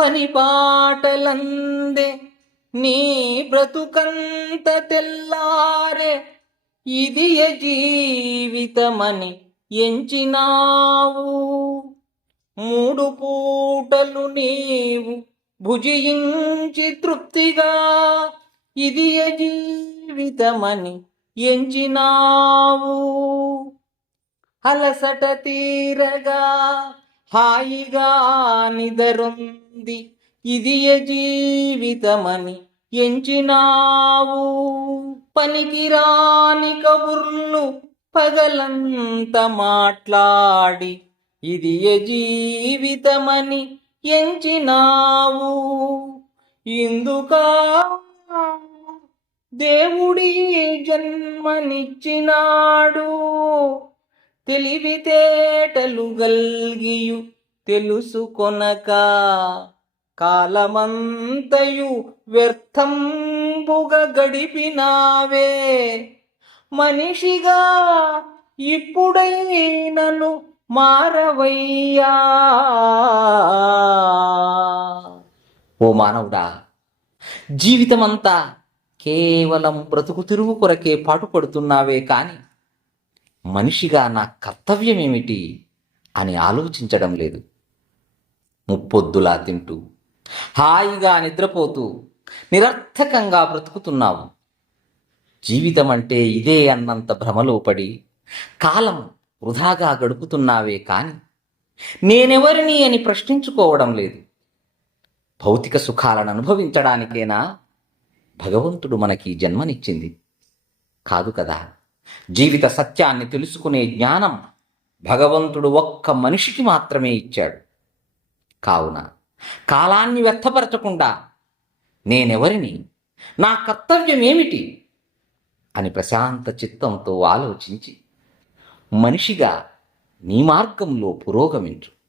పని పాటలందే నీ బ్రతుకంత తెల్లారే. ఇది జీవితమని ఎంచినావు? మూడు పూటలు నీవు భుజించి తృప్తిగా. ఇది జీవితమని ఎంచినావు? అలసట తీరగా హాయిగా నిదరుంది. ఇది జీవితమని ఎంచినావు. పనికిరాని కబుర్లు పగలంత మాట్లాడి. ఇది జీవితమని ఎంచినావు. ఇందుక దేవుడి జన్మనిచ్చినాడు. తెలివితేటలు గల్గియు తెలుసుకొనక కాలమంతయు వ్యర్థంబుగ గడిపినావే. మనిషిగా ఇప్పుడైనను మారవయ్యా. ఓ మానవుడా జీవితమంతా కేవలం బ్రతుకు తిరుగు కొరకే పాటుపడుతున్నావే కానీ మనిషిగా నా కర్తవ్యమేమిటి అని ఆలోచించడం లేదు. ముప్పొద్దులా తింటూ హాయిగా నిద్రపోతూ నిరర్థకంగా బ్రతుకుతున్నావు. జీవితం అంటే ఇదే అన్నంత భ్రమలో పడి కాలం వృధాగా గడుపుతున్నావే కాని నేనెవరిని అని ప్రశ్నించుకోవడం లేదు. భౌతిక సుఖాలను అనుభవించడానికేనా? భగవంతుడు మనకి జన్మనిచ్చింది. కాదు కదా? జీవిత సత్యాన్ని తెలుసుకునే జ్ఞానం భగవంతుడు ఒక్క మనిషికి మాత్రమే ఇచ్చాడు. కావున కాలాన్ని వ్యర్థపరచకుండా నేనెవరిని నా కర్తవ్యం ఏమిటి అని ప్రశాంత చిత్తంతో ఆలోచించి మనిషిగా నీ మార్గంలో పురోగమించు.